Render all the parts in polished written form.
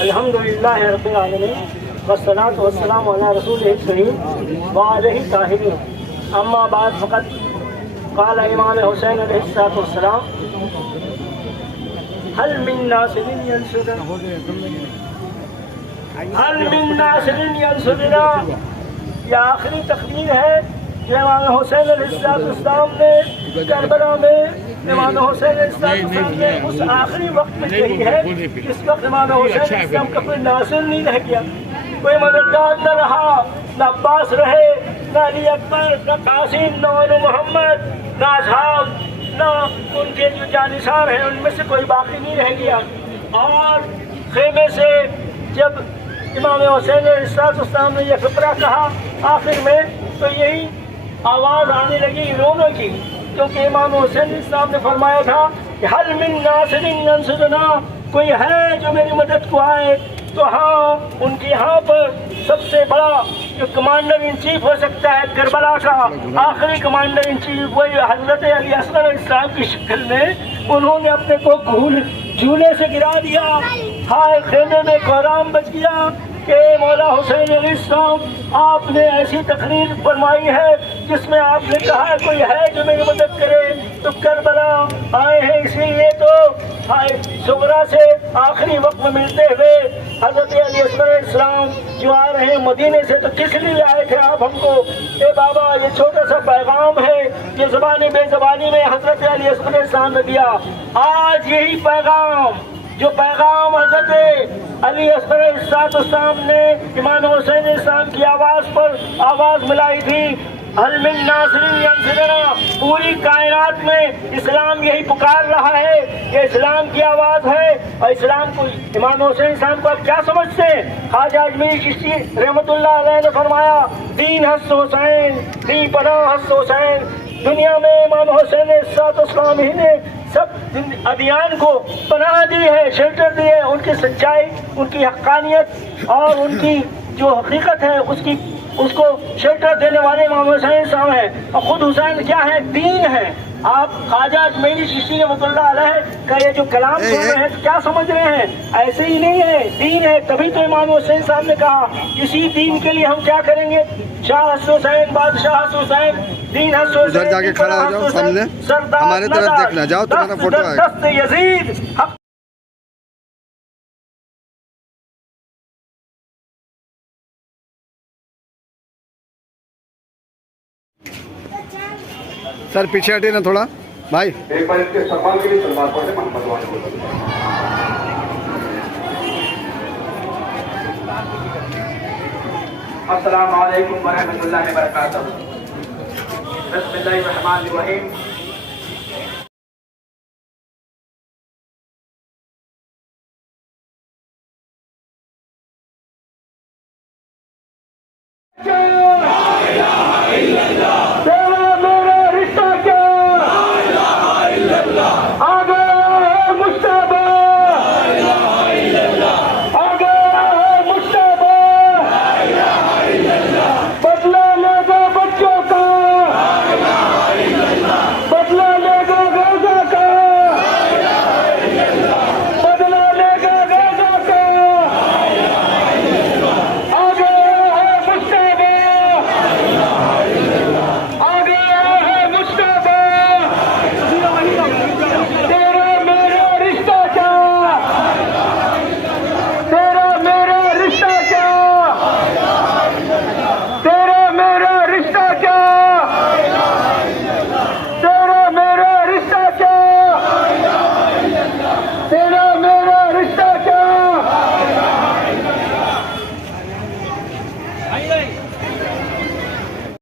الحمدللہ رب العالمین والصلاة والسلام علی رسولہ الکریم وآلہ الطاہرین اما بعد فقط قال امام حسین علیہ الصلوۃ والسلام هل من ناصر ينصرنا یہ آخری تقریر ہے جو امام حسین علیہ السلام نے کربلا میں امام حسین علیہ السلام نے اس آخری وقت میں کہی ہے اس وقت امام حسین علیہ السلام کا کوئی ناصر نہیں رہ گیا، کوئی مددگار نہ رہا، نہ عباس رہے، نہ علی اکبر، نہ قاسم، نہ آل محمد، نہ اصحاب، نہ ان کے جو جانثار ہیں ان میں سے کوئی باقی نہیں رہ گیا۔ اور خیمے سے جب امام حسین علیہ السلام نے یہ فقرہ کہا آخر میں تو یہی آواز آنے لگی رونے کی، کیونکہ امام حسین علیہ السلام نے فرمایا تھا کہ حل من ناصر ینصرنا، کوئی ہے جو میری مدد کو آئے۔ تو ہاں ان کی یہاں پر سب سے بڑا جو کمانڈر ان چیف ہو سکتا ہے کربلا کا آخری کمانڈر ان چیف وہی حضرت علی اصغر علیہ السلام کی شکل میں انہوں نے اپنے کو جھولے سے گرا دیا، ہائے خیمے میں کوہرام بچ گیا کہ مولا حسین علیہ السلام آپ نے ایسی تقریر فرمائی ہے جس میں آپ نے کہا ہے کوئی ہے جو میری مدد کرے، تو کربلا آئے ہیں اسی لیے تو صغرا سے آخری وقت میں ملتے ہوئے حضرت علی اصغر علیہ السلام جو آ رہے ہیں مدینے سے، تو کس لیے آئے تھے آپ ہم کو؟ اے بابا یہ چھوٹا سا پیغام ہے یہ زبانی بے زبانی میں حضرت علی اصغر علیہ السلام نے دیا۔ آج یہی پیغام جو پیغام حضرت علی اصغر علیہ السلام نے امام حسین علیہ السلام کی آواز پر آواز ملائی تھی، حل من ناصر ینصرنا، پوری کائنات میں اسلام یہی پکار رہا ہے، یہ اسلام کی آواز ہے۔ اور اسلام کو امام حسین السلام کو آپ کیا سمجھتے ہیں؟ خواجہ اجمیری چشتی رحمۃ اللہ علیہ نے فرمایا دین ہست حسین، دین پناہ ہست حسین۔ دنیا میں امام حسین علیہ السلام ہی نے سب ادیان کو پناہ دی ہے، شیلٹر دی ہے، ان کی سچائی، ان کی حقانیت اور ان کی جو حقیقت ہے اس کو شیلٹر دینے والے امام حسین صاحب ہیں۔ اور خود حسین کیا ہے؟ دین ہے۔ آپ خواجہ اجمیری چشتی رحمۃ اللہ علیہ کا یہ جو کلام سن رہے ہیں کیا سمجھ رہے ہیں؟ ایسے ہی نہیں ہے، دین ہے۔ تبھی تو امام حسین صاحب نے کہا اسی دین کے لیے ہم کیا کریں گے؟ شاہ حسن حسین، بادشاہ حسن حسین، دین حسن حسین، ادھر جا کے کھڑا ہو جاؤ سامنے، ہماری طرف دیکھنا، جاؤ تمہارا فوٹو آئے دست یزید حق سر پیچھے ہٹے نا تھوڑا بھائی۔ ایک بار اس کے استقبال کے لیے سلمان پڑھتے محمد وانی کو۔ السلام علیکم ورحمۃ اللہ وبرکاتہ۔ بسم اللہ الرحمن الرحیم۔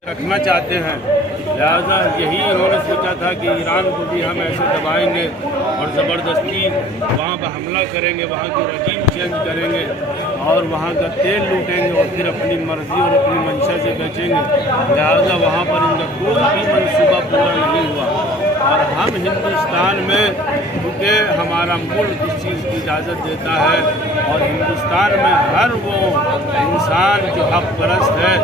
رکھنا چاہتے ہیں، لہذا یہی انہوں نے سوچا تھا کہ ایران کو بھی ہم ایسے دبائیں گے اور زبردستی وہاں پہ حملہ کریں گے، وہاں کی رجیم چینج کریں گے اور وہاں کا تیل لوٹیں گے اور پھر اپنی مرضی اور اپنی منشا سے بیچیں گے۔ لہذا وہاں پر ان کا کوئی بھی منصوبہ پورا نہیں ہوا۔ اور ہم ہندوستان میں کیونکہ ہمارا ملک اس چیز کی اجازت دیتا ہے اور ہندوستان میں ہر وہ انسان جو حق پرست ہے،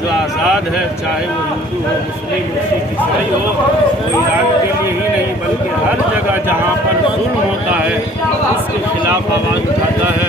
جو آزاد ہے، چاہے وہ ہندو ہو، مسلم ہو، سکھ عیسائی ہو، وہ ایران کے لیے ہی نہیں بلکہ ہر جگہ جہاں پر ظلم ہوتا ہے اس کے خلاف آواز اٹھاتا ہے۔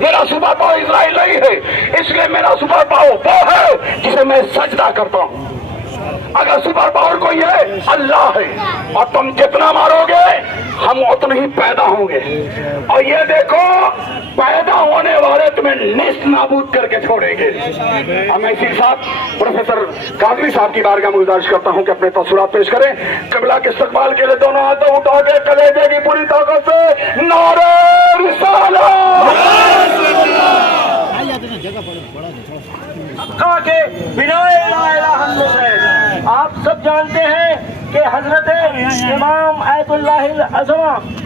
میرا سپر پاور اسرائیل نہیں ہے، اس لیے میرا سپر پاور وہ ہے جسے میں سجدہ کرتا ہوں۔ اگر سپر پاور کوئی ہے اللہ ہے، اور تم جتنا مارو گے ہم اتنے ہی پیدا ہوں گے، اور یہ دیکھو پیدا ہونے والے تمہیں نیست نابود کر کے چھوڑیں گے۔ اب میں اسی ساتھ پروفیسر قادری صاحب کی بارگاہ میں گزارش کرتا ہوں کہ اپنے تاثرات پیش کریں۔ قبلہ کے استقبال کے لیے دونوں ہاتھوں اٹھا کے کلیجے کی پوری طاقت سے نعرہ رسالت حقا کے بنا لا الہ الا اللہ۔ آپ سب جانتے ہیں کہ حضرت امام آیت اللہ الاعظم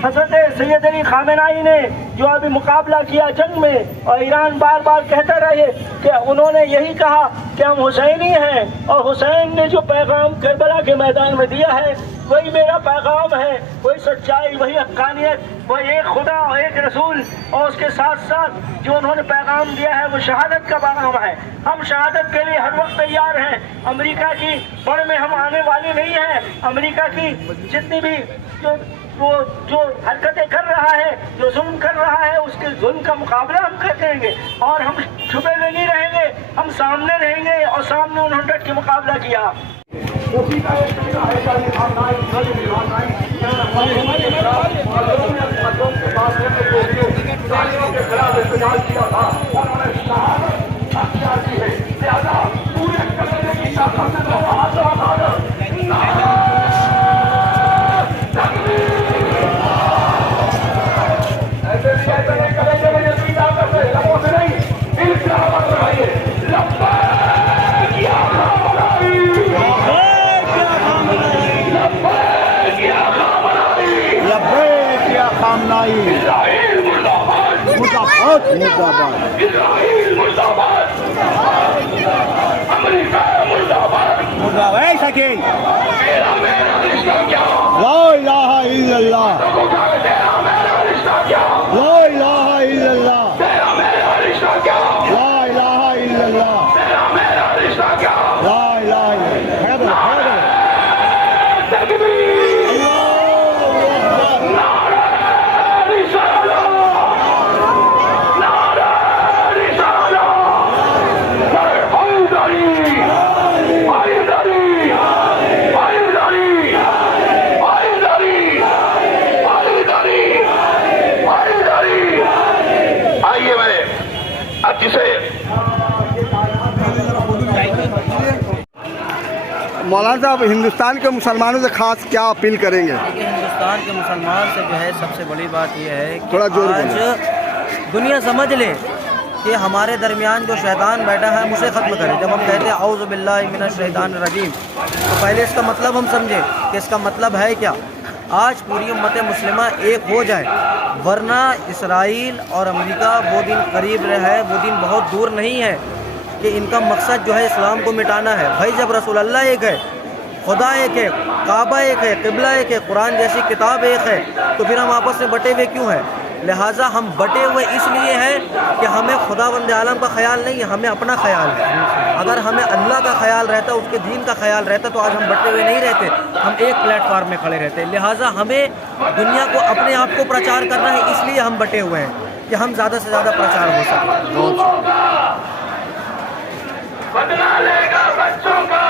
حضرت سید علی خامنائی نے جو ابھی مقابلہ کیا جنگ میں، اور ایران بار بار کہتا رہے کہ انہوں نے یہی کہا کہ ہم حسینی ہیں، اور حسین نے جو پیغام کربلا کے میدان میں دیا ہے وہی میرا پیغام ہے، وہی سچائی، وہی حقانیت، وہی ایک خدا اور ایک رسول، اور اس کے ساتھ ساتھ جو انہوں نے پیغام دیا ہے وہ شہادت کا پیغام ہے۔ ہم شہادت کے لیے ہر وقت تیار ہیں۔ امریکہ کی بڑ میں ہم آنے والے نہیں ہیں۔ امریکہ کی جتنی بھی جو حرکتیں کر رہا ہے، جو ظلم کر رہا ہے، اس کے ظلم کا مقابلہ ہم کریں گے، اور ہم چھپے ہوئے نہیں رہیں گے، ہم سامنے رہیں گے، اور سامنے انہوں نے ڈٹ کے مقابلہ کیا۔ مولانا صاحب ہندوستان کے مسلمانوں سے خاص کیا اپیل کریں گے؟ ہندوستان کے مسلمان سے جو ہے سب سے بڑی بات یہ ہے کہ تھوڑا زور آج دنیا سمجھ لے کہ ہمارے درمیان جو شیطان بیٹھا ہے ہم اسے ختم کریں۔ جب ہم کہتے ہیں اعوذ باللہ من الشیطان الرجیم تو پہلے اس کا مطلب ہم سمجھیں کہ اس کا مطلب ہے کیا۔ آج پوری امت مسلمہ ایک ہو جائے، ورنہ اسرائیل اور امریکہ وہ دن قریب ہے، وہ دن بہت دور نہیں ہے کہ ان کا مقصد جو ہے اسلام کو مٹانا ہے۔ بھائی جب رسول اللہ ایک ہے، خدا ایک ہے، کعبہ ایک ہے، قبلہ ایک ہے، قرآن جیسی کتاب ایک ہے، تو پھر ہم آپس میں بٹے ہوئے کیوں ہیں؟ لہٰذا ہم بٹے ہوئے اس لیے ہیں کہ ہمیں خدا بند عالم کا خیال نہیں ہے، ہمیں اپنا خیال ہے۔ اگر ہمیں اللہ کا خیال رہتا، اس کے دین کا خیال رہتا تو آج ہم بٹے ہوئے نہیں رہتے، ہم ایک پلیٹ فارم میں کھڑے رہتے۔ لہٰذا ہمیں دنیا کو اپنے آپ کو پرچار کرنا ہے، اس لیے ہم بٹے ہوئے ہیں کہ ہم زیادہ سے زیادہ پرچار ہو سکے۔ بدلا لے گا بچوں کا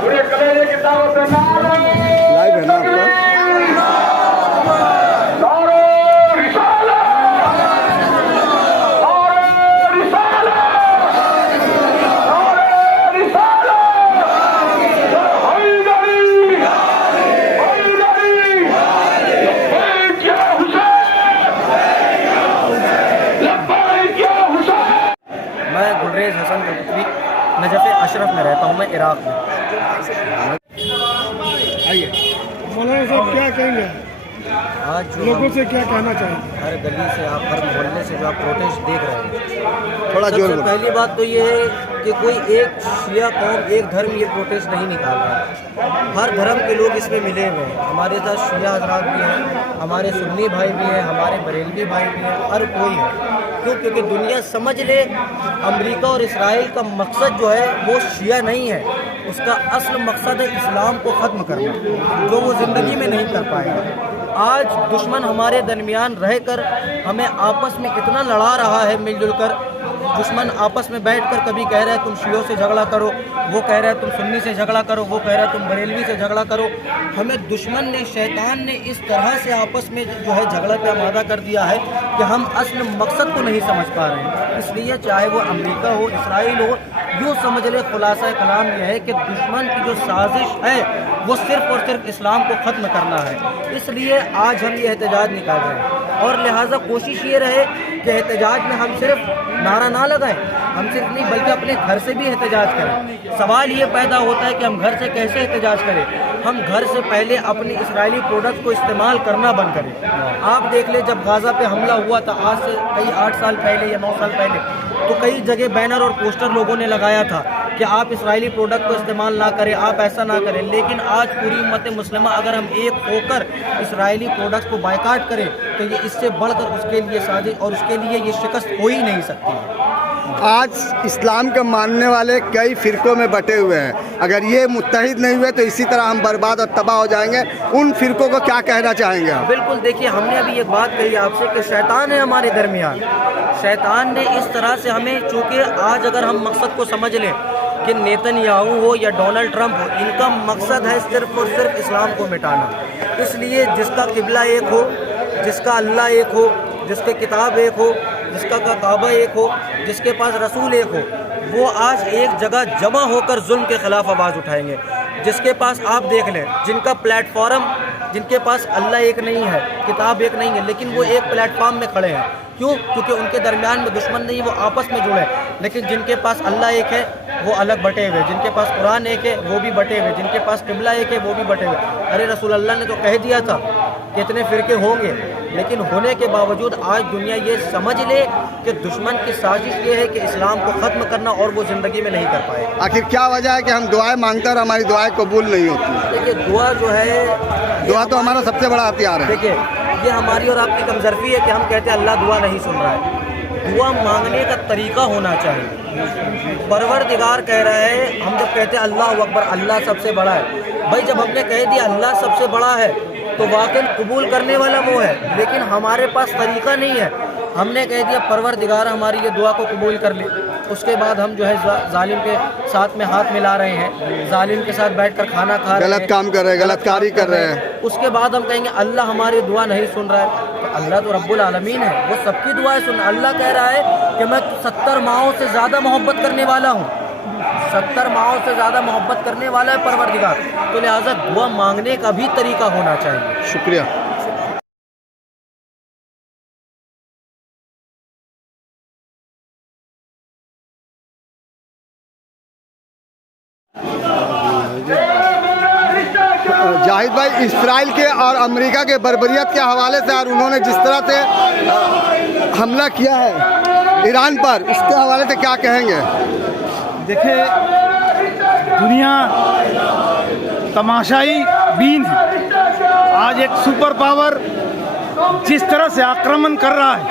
پورے کلیجے کی دعوت سے لائیو ہے نا آپ کا؟ نجف اشرف میں رہتا ہوں، میں عراق میں۔ مولانا صاحب کیا کہیں گے آج لوگوں سے، کیا کہنا چاہیں گے؟ ہر گلی سے، آپ ہر محلے سے جو آپ پروٹیسٹ دیکھ رہے ہیں، تھوڑا سب زور سے بولو۔ پہلی بات تو یہ ہے کہ کوئی ایک شیعہ قوم، ایک دھرم یہ پروٹیسٹ نہیں نکال رہا ہے، ہر دھرم کے لوگ اس میں ملے ہوئے ہیں۔ ہمارے ساتھ شیعہ حضرات بھی ہیں، ہمارے سنی بھائی بھی ہیں، ہمارے بریلوی بھائی بھی ہیں، ہر کوئی ہے۔ کیوں؟ کیونکہ دنیا سمجھ لے امریکہ اور اسرائیل کا مقصد جو ہے وہ شیعہ نہیں ہے، اس کا اصل مقصد ہے اسلام کو ختم کرنا، جو وہ زندگی میں نہیں کر پائے گا۔ آج دشمن ہمارے درمیان رہ کر ہمیں آپس میں اتنا لڑا رہا ہے مل جل کر، دشمن آپس میں بیٹھ کر کبھی کہہ رہا ہے تم شیعوں سے جھگڑا کرو، وہ کہہ رہا ہے تم سنی سے جھگڑا کرو، وہ کہہ رہا ہے تم بریلوی سے جھگڑا کرو۔ ہمیں دشمن نے، شیطان نے اس طرح سے آپس میں جو ہے جھگڑا پہ آمادہ کر دیا ہے کہ ہم اصل مقصد کو نہیں سمجھ پا رہے ہیں۔ اس لیے چاہے وہ امریکہ ہو، اسرائیل ہو، یوں سمجھ لے خلاصہ کلام یہ ہے کہ دشمن کی جو سازش ہے وہ صرف اور صرف اسلام کو ختم کرنا ہے۔ اس لیے آج ہم یہ احتجاج نکال رہے ہیں، اور لہٰذا کوشش یہ رہے کہ احتجاج میں ہم صرف نعرہ نہ لگائیں، ہم صرف نہیں بلکہ اپنے گھر سے بھی احتجاج کریں۔ سوال یہ پیدا ہوتا ہے کہ ہم گھر سے کیسے احتجاج کریں؟ ہم گھر سے پہلے اپنے اسرائیلی پروڈکٹ کو استعمال کرنا بند کریں۔ آپ دیکھ لیں جب غزہ پہ حملہ ہوا تھا آج سے کئی 8 سال پہلے یا 9 سال پہلے، تو کئی جگہ بینر اور پوسٹر لوگوں نے لگایا تھا کہ آپ اسرائیلی پروڈکٹ کو استعمال نہ کریں، آپ ایسا نہ کریں۔ لیکن آج پوری امت مسلمہ اگر ہم ایک ہو کر اسرائیلی پروڈکٹس کو بائیکاٹ کریں تو یہ اس سے بڑھ کر اس کے لیے سازش اور اس کے لیے یہ شکست ہو ہی نہیں سکتی۔ آج اسلام کے ماننے والے کئی فرقوں میں بٹے ہوئے ہیں، اگر یہ متحد نہیں ہوئے تو اسی طرح ہم برباد اور تباہ ہو جائیں گے۔ ان فرقوں کو کیا کہنا چاہیں گے آپ؟ بالکل، دیکھیے ہم نے ابھی ایک بات کہی آپ سے کہ شیطان ہے ہمارے درمیان، شیطان نے اس طرح سے ہمیں، چونکہ آج اگر ہم مقصد کو سمجھ لیں کہ نیتن یاہو ہو یا ڈونلڈ ٹرمپ ہو، ان کا مقصد ہے صرف اور صرف اسلام کو مٹانا۔ اس لیے جس کا قبلہ ایک ہو، جس کا اللہ ایک ہو، جس کے کتاب ایک ہو، جس کا کعبہ ایک ہو، جس کے پاس رسول ایک ہو، وہ آج ایک جگہ جمع ہو کر ظلم کے خلاف آواز اٹھائیں گے۔ جس کے پاس آپ دیکھ لیں جن کا پلیٹ فارم، جن کے پاس اللہ ایک نہیں ہے، کتاب ایک نہیں ہے، لیکن وہ ایک پلیٹ فارم میں کھڑے ہیں۔ کیوں؟ کیونکہ ان کے درمیان میں دشمن نہیں، وہ آپس میں جڑے ہیں۔ لیکن جن کے پاس اللہ ایک ہے وہ الگ بٹے ہوئے، جن کے پاس قرآن ایک ہے وہ بھی بٹے ہوئے، جن کے پاس قبلہ ایک ہے وہ بھی بٹے ہوئے۔ ارے رسول اللہ نے تو کہہ دیا تھا کہ اتنے فرقے ہوں گے، لیکن ہونے کے باوجود آج دنیا یہ سمجھ لے کہ دشمن کی سازش یہ ہے کہ اسلام کو ختم کرنا، اور وہ زندگی میں نہیں کر پائے۔ آخر کیا وجہ ہے کہ ہم دعائیں مانگتے ہیں اور ہماری دعائیں قبول نہیں ہوتی؟ دیکھیے دعا جو ہے، دعا تو ہمارا سب سے بڑا ہتھیار ہے۔ دیکھیے یہ ہماری اور آپ کی کمزرفی ہے کہ ہم کہتے ہیں اللہ دعا نہیں سن رہا ہے۔ دعا مانگنے کا طریقہ ہونا چاہیے۔ پروردگار کہہ رہا ہے، ہم جب کہتے ہیں اللہ اکبر، اللہ سب سے بڑا ہے، بھائی جب ہم نے کہہ دیا اللہ سب سے بڑا ہے تو واقعی قبول کرنے والا وہ ہے، لیکن ہمارے پاس طریقہ نہیں ہے۔ ہم نے کہہ دیا پروردگار ہماری یہ دعا کو قبول کر لے، اس کے بعد ہم جو ہے ظالم کے ساتھ میں ہاتھ ملا رہے ہیں، ظالم کے ساتھ بیٹھ کر کھانا کھا رہے ہیں، غلط کام کر رہے ہیں، غلط کاری کر رہے ہیں۔ اس کے بعد ہم کہیں گے اللہ ہماری دعا نہیں سن رہا ہے۔ تو اللہ تو رب العالمین ہے، وہ سب کی دعائیں سن۔ اللہ کہہ رہا ہے کہ میں 70 ماہوں سے زیادہ محبت کرنے والا ہوں، 70 ماہوں سے زیادہ محبت کرنے والا ہے پروردگار۔ تو لہٰذا دعا مانگنے کا بھی طریقہ ہونا چاہیے۔ شکریہ۔ جاہد بھائی، اسرائیل کے اور امریکہ کے بربریت کے حوالے سے اور انہوں نے جس طرح سے حملہ کیا ہے ایران پر، اس کے حوالے سے کیا کہیں گے؟ دیکھیں دنیا تماشائی بین ہے۔ آج ایک سپر پاور جس طرح سے آکرمن کر رہا ہے،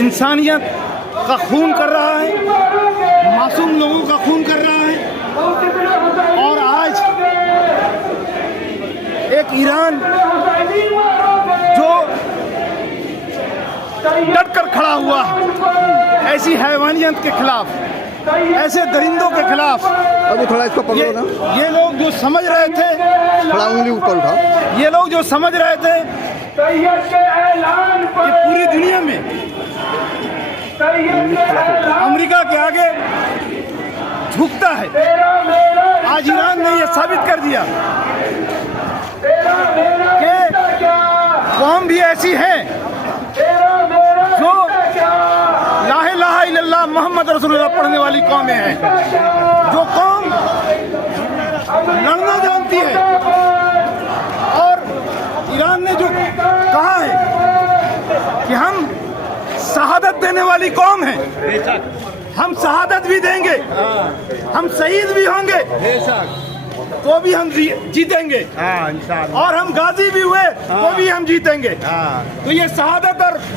انسانیت کا خون کر رہا ہے، معصوم لوگوں کا خون کر رہا ہے، اور آج ایک ایران جو ڈٹ کر کھڑا ہوا ہے ایسی حیوانیت کے خلاف، ایسے درندوں کے خلاف۔ ابھی تھوڑا اس کو پکڑو نا۔ یہ لوگ جو سمجھ رہے تھے، تھوڑا انگلی اوپر اٹھاؤ۔ یہ لوگ جو سمجھ رہے تھے کہ پوری دنیا میں امریکہ کے آگے جھکتا ہے، آج ایران نے یہ ثابت کر دیا کہ قوم بھی ایسی ہے جو لا الہ الا اللہ محمد رسول اللہ پڑھنے والی قومیں ہیں، جو قوم لڑنا جانتی ہے۔ اور ایران نے جو کہا ہے کہ ہم شہادت دینے والی قوم ہیں، ہم شہادت بھی دیں گے، ہم شہید بھی ہوں گے، تو بھی ہم جیتیں گے، اور ہم غازی بھی ہوئے تو بھی ہم جیتیں گے۔ تو یہ شہادت اور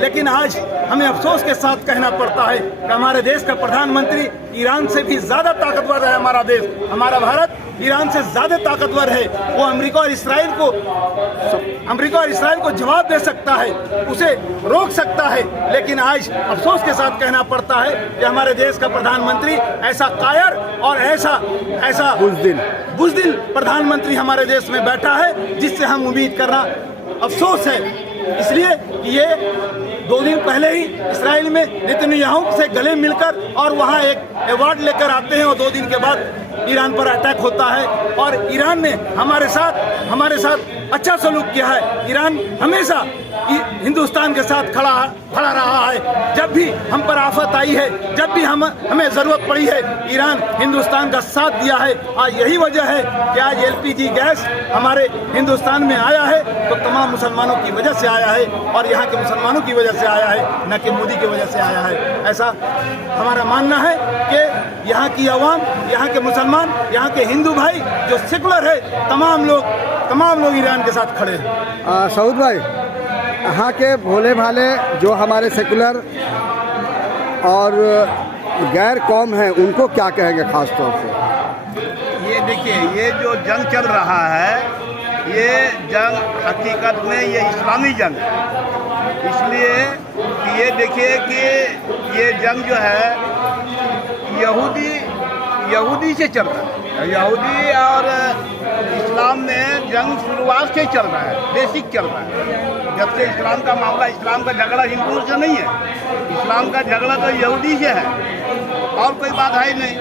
لیکن آج ہمیں افسوس کے ساتھ کہنا پڑتا ہے کہ ہمارے دیش کا پردھان منتری ایران سے بھی زیادہ طاقتور ہے ہمارا دیش، ہمارا بھارت ایران سے زیادہ طاقتور ہے. وہ امریکہ اور اسرائیل کو جواب دے سکتا ہے، اسے روک سکتا ہے، لیکن آج افسوس کے ساتھ کہنا پڑتا ہے کہ ہمارے دیش کا پردھان منتری ایسا قائر اور ایسا بزدل پردھان منتری ہمارے دیش میں بیٹھا ہے جس سے ہم امید کرنا افسوس ہے. اس لیے کہ یہ 2 دن پہلے ہی اسرائیل میں نیتنیاہو سے گلے مل کر اور وہاں ایک ایوارڈ لے کر آتے ہیں اور 2 دن کے بعد ایران پر اٹیک ہوتا ہے. اور ایران نے ہمارے ساتھ اچھا سلوک کیا ہے. ایران ہمیشہ ہندوستان کے ساتھ کھڑا رہا ہے. جب بھی ہم پر آفت آئی ہے، جب بھی ہمیں ضرورت پڑی ہے، ایران ہندوستان کا ساتھ دیا ہے. آج یہی وجہ ہے کہ آج LPG گیس ہمارے ہندوستان میں آیا ہے تو تمام مسلمانوں کی وجہ سے آیا ہے اور یہاں کے مسلمانوں کی وجہ سے آیا ہے، نہ کہ مودی کی وجہ سے آیا ہے. ایسا ہمارا ماننا ہے کہ یہاں کی عوام، یہاں کے مسلمان، یہاں کے ہندو بھائی جو سیکولر ہے، تمام لوگ ایران کے ساتھ کھڑے ہیں. سعود بھائی، یہاں کے بھولے بھالے جو ہمارے سیکولر اور غیر قوم ہیں ان کو کیا کہیں گے خاص طور سے؟ یہ دیکھیے، یہ جو جنگ چل رہا ہے، یہ جنگ حقیقت میں یہ اسلامی جنگ ہے. اس لیے کہ یہ دیکھیے کہ یہ جنگ جو ہے یہودی سے چل رہا ہے. یہودی اور اسلام میں جنگ شروعات سے چل رہا ہے، بیسک چل رہا ہے. جب سے اسلام کا معاملہ، اسلام کا جھگڑا ہندوؤں سے نہیں ہے، اسلام کا جھگڑا تو یہودی سے ہے اور کوئی بات ہے ہی نہیں.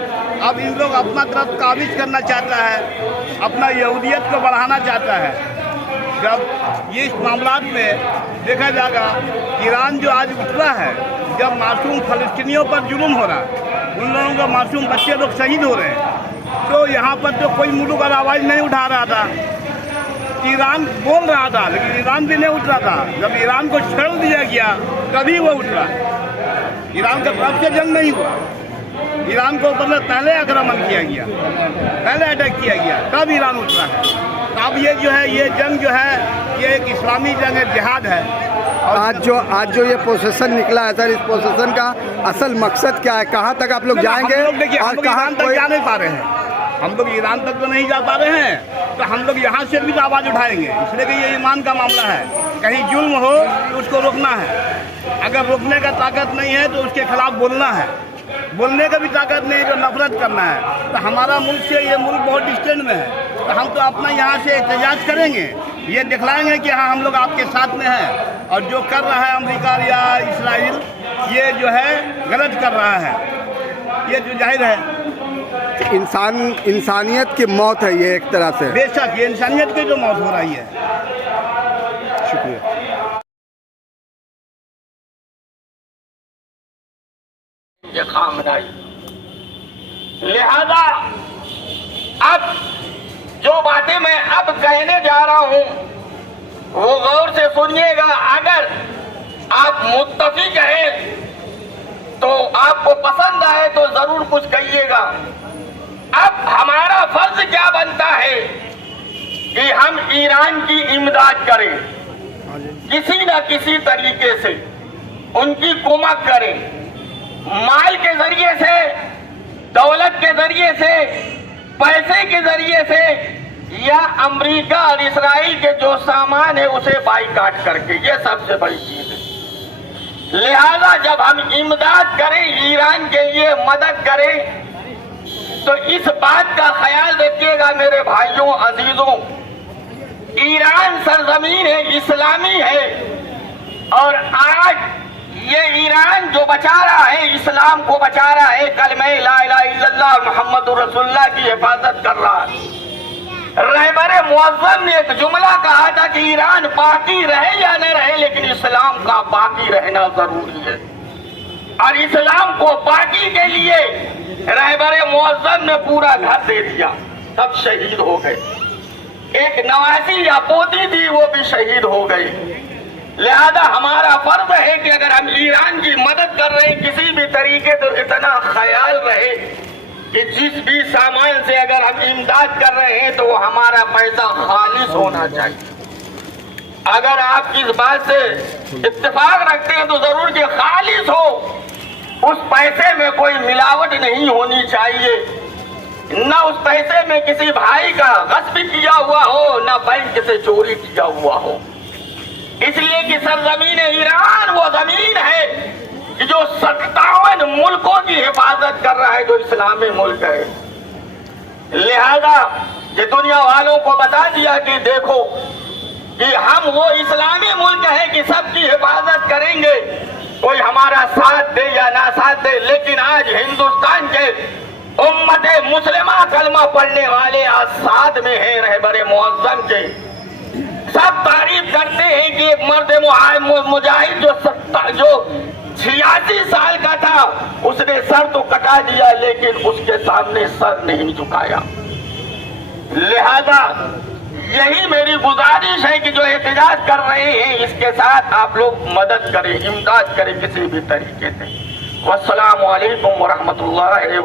اب ان لوگ اپنا طرف قابض کرنا چاہتا ہے، اپنا یہودیت کو بڑھانا چاہتا ہے. جب یہ اس معاملات میں دیکھا جائے گا، ایران جو آج اٹھا ہے، جب معصوم فلسطینیوں پر ظلم ہو رہا ہے، ان لوگوں کا معصوم بچے لوگ شہید ہو رہے ہیں، تو یہاں پر تو کوئی ملک اور آواز نہیں اٹھا رہا تھا. ایران بول رہا تھا لیکن ایران بھی نہیں اٹھ رہا تھا. جب ایران کو چھوڑ دیا گیا تبھی وہ اٹھ رہا. ایران کا طرف سے جنگ نہیں ہوا، ایران کو پہلے آکرمن کیا گیا، پہلے اٹیک کیا گیا، تب ایران اٹھ رہا ہے. اب یہ جو ہے، یہ جنگ جو ہے، یہ ایک اسلامی جنگ ہے، جہاد ہے. آج جو یہ پروسیسن نکلا ہے سر، اس پروسیسن کا اصل مقصد کیا ہے؟ کہاں تک آپ لوگ جائیں گے؟ دیکھیے، ہم لوگ ایران تک جا نہیں پا رہے ہیں، ہم لوگ ایران تک تو نہیں جا پا رہے ہیں، تو ہم لوگ یہاں سے بھی تو آواز اٹھائیں گے. اس لیے کہ یہ ایمان کا معاملہ ہے. کہیں ظلم ہو تو اس کو روکنا ہے. اگر روکنے کا طاقت نہیں ہے تو اس کے خلاف بولنا ہے. بولنے کا بھی طاقت نہیں تو نفرت کرنا ہے. تو ہمارا ملک سے یہ ملک بہت ڈسٹینس میں ہے، تو ہم تو اپنا یہاں سے احتجاج کریں گے، یہ دکھلائیں گے کہ ہاں ہم لوگ آپ کے ساتھ میں ہیں. اور جو کر رہا ہے امریکہ یا اسرائیل، یہ جو ہے غلط کر رہا ہے، یہ جو ظاہر ہے. انسانیت کی موت ہے یہ ایک طرح سے. بے شک یہ انسانیت کی جو موت ہو رہی ہے. شکریہ. لہذا اب جو باتیں میں اب کہنے جا رہا ہوں وہ غور سے سنیے گا. اگر آپ متفق ہیں تو آپ کو پسند آئے تو ضرور کچھ کہیے گا. اب ہمارا فرض کیا بنتا ہے کہ ہم ایران کی امداد کریں، کسی نہ کسی طریقے سے ان کی کمک کریں، مال کے ذریعے سے، دولت کے ذریعے سے، پیسے کے ذریعے سے، یا امریکہ اور اسرائیل کے جو سامان ہے اسے بائیکاٹ کر کے. یہ سب سے بڑی چیز ہے. لہذا جب ہم امداد کریں، ایران کے لیے مدد کریں، تو اس بات کا خیال رکھیے گا میرے بھائیوں عزیزوں، ایران سرزمین ہے، اسلامی ہے، اور آج یہ ایران جو بچا رہا ہے، اسلام کو بچا رہا ہے، کلمہ لا الہ الا اللہ محمد رسول اللہ کی حفاظت کر رہا ہے. رہبر معظم نے ایک جملہ کہا تھا کہ ایران باقی رہے یا نہ رہے لیکن اسلام کا باقی رہنا ضروری ہے. اور اسلام کو باقی کے لیے رہبر معظم نے پورا گھر دے دیا، سب شہید ہو گئے. ایک نواسی یا پوتی تھی وہ بھی شہید ہو گئی. لہذا ہمارا فرض ہے کہ اگر ہم ایران کی مدد کر رہے ہیں کسی بھی طریقے تو اتنا خیال رہے کہ جس بھی سامان سے اگر ہم امداد کر رہے ہیں تو وہ ہمارا پیسہ خالص ہونا چاہیے. اگر آپ اس بات سے اتفاق رکھتے ہیں تو ضرور کہ خالص ہو، اس پیسے میں کوئی ملاوٹ نہیں ہونی چاہیے، نہ اس پیسے میں کسی بھائی کا غصب کیا ہوا ہو، نہ بینک سے چوری کیا ہوا ہو، اس لیے کہ سرزمین ایران وہ زمین ہے کہ جو 57 ملکوں کی حفاظت کر رہا ہے، جو اسلامی ملک ہے۔ لہذا یہ دنیا والوں کو بتا دیا کہ دیکھو کہ ہم وہ اسلامی ملک ہے کہ سب کی حفاظت کریں گے، کوئی ہمارا ساتھ دے یا نہ ساتھ دے، لیکن آج ہندوستان کے امت مسلمہ کلمہ پڑھنے والے آج ساتھ میں ہیں رہبر معظم کے۔ سب تعریف کرتے ہیں کہ ایک مرد مجاہد جو 86 سال کا تھا، اس نے سر تو کٹا دیا لیکن اس کے سامنے سر نہیں جھکایا۔ لہذا یہی میری گزارش ہے کہ جو احتجاج کر رہے ہیں اس کے ساتھ آپ لوگ مدد کریں، امداد کریں کسی بھی طریقے سے۔ والسلام علیکم ورحمۃ اللہ۔